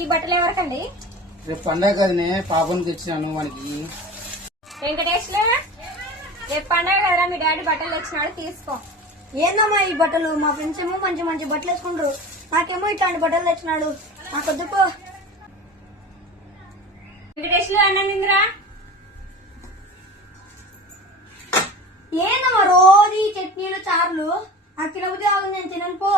ఈ బట్టలు ఎవరికండి? రేపు పండగ కదనే పాపం తెచ్చినాను వానికి. వెంకటేష్లు రేపు పండగ కదరా మీ డాడీ బట్టలు తెచ్చినాడు తీసుకో. ఏందమ్మా ఈ బట్టలు? మా ఫ్రెండ్స్ ఏమో మంచి మంచి బట్టలు వేసుకుంటారు, నాకేమో ఇట్లాంటి బట్టలు తెచ్చినాడు. నాకు వద్దుకో. వెంకటేష్లు అన్నం తిందిరా? ఏందమ్మా రోజు ఈ చట్నీలు చారులు? నాకు తినబుద్ధి కాదు, నేను తినను పో.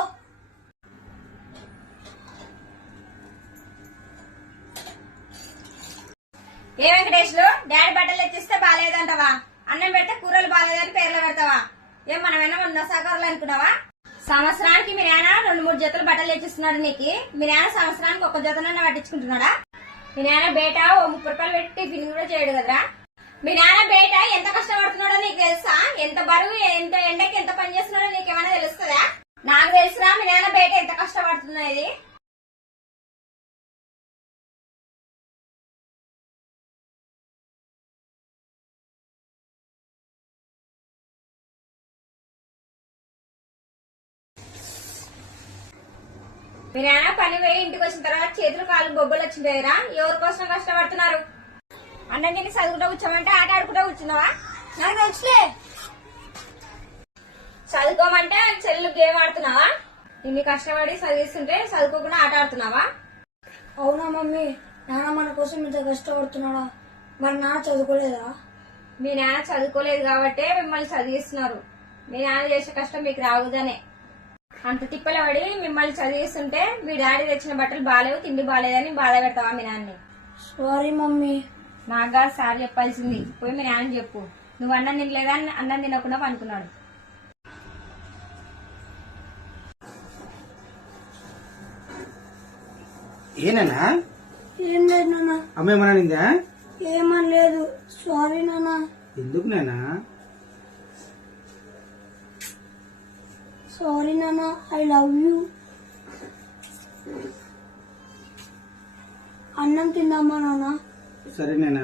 ఏ వెంకటేష్లు డాడీ బట్టలు తెచ్చిస్తే బాగాలేదంటావా? అన్నం పెడితే కూరలు బాగాలేదని పేర్లు పెడతావా? ఏం మనమేనా ఉన్న సహకారాలు అనుకున్నావా? సంవత్సరానికి మీ నాన్న 2-3 జతలు బట్టలు తెచ్చిస్తున్నాడు నీకు. మీ నాన్న సంవత్సరానికి ఒక జతనన్నా పట్టించుకుంటున్నాడా? మీ నాన్న బేట ఓ 30 రూపాయలు పెట్టి టిఫిన్ కూడా చేయడు కదరా. మీ నాన్న బేట ఎంత కష్టపడుతున్నాడో నీకు తెలుసా? ఎంత బరువు, ఎంత ఎండకి ఎంత పని చేస్తున్నాడో నీకేమైనా తెలుస్తుందా? నాకు తెలుసురా మీ నాన్న బేట ఎంత కష్టపడుతున్నది. మీ నాన్న పని పోయి ఇంటికి వచ్చిన తర్వాత చేతులు కాళ్ళు బొబ్బలు వచ్చింటాయిరా. ఎవరి కోసం కష్టపడుతున్నారు? అన్నం తిని చదువుకుంటూ కూర్చోమంటే ఆట ఆడుకుంటూ కూర్చున్నావా? నాకు తెలుసులే. చదువుకోమంటే చెల్లు గేమ్ ఆడుతున్నావా? ఇన్ని కష్టపడి చదివిస్తుంటే చదువుకోకుండా ఆట ఆడుతున్నావా? అవునా మమ్మీ, నాన్న మన కోసం ఇంత కష్టపడుతున్నాడా? మరి నాన్న చదువుకోలేదా? మీ నాన్న చదువుకోలేదు కాబట్టే మిమ్మల్ని చదివిస్తున్నారు. మీ నాన్న చేసే కష్టం మీకు రావుదనే. అంత తిప్పలు పడి మిమ్మల్ని చదివిస్తుంటే మీ డాడీ తెచ్చిన బట్టలు బాగాలేవు, తిండి బాగాలేదని బాధ పెడతావా మీ నాన్నని? Sorry mummy. నాగా సార్ చెప్పాల్సింది పోయి మీ నాన్న చెప్పు. నువ్వు అన్నం తినలేదా, అన్నం తినకుండా పనుకున్నాడు. ఏనన్నా ఏం లేదు నాన్న. అమ్మ ఏమనిందా? ఏమని లేదు. సారీ నాన్న. ఎందుకు నాన్నా? సారీ నాన్న, ఐ లవ్ యూ. అన్నం తిందామా నాన్న? సరే నాన్న.